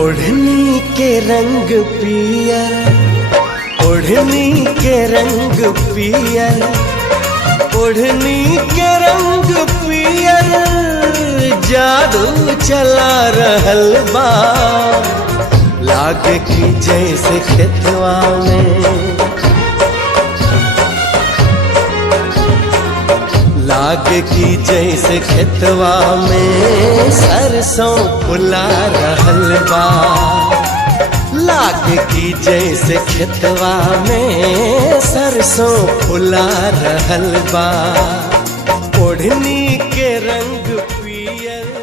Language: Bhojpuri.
ओढ़नी के रंग पियर, ओढ़नी के रंग पियर, ओढ़नी के रंग पियर, जादू चला रहल बा। लागे कि जैसे खेतवा में, लागे कि जैसे खेतवा में सरसों फुला रहल बा। लागे कि जैसे खेतवा में सरसों फुला रहल बा। ओढ़नी के रंग पियर।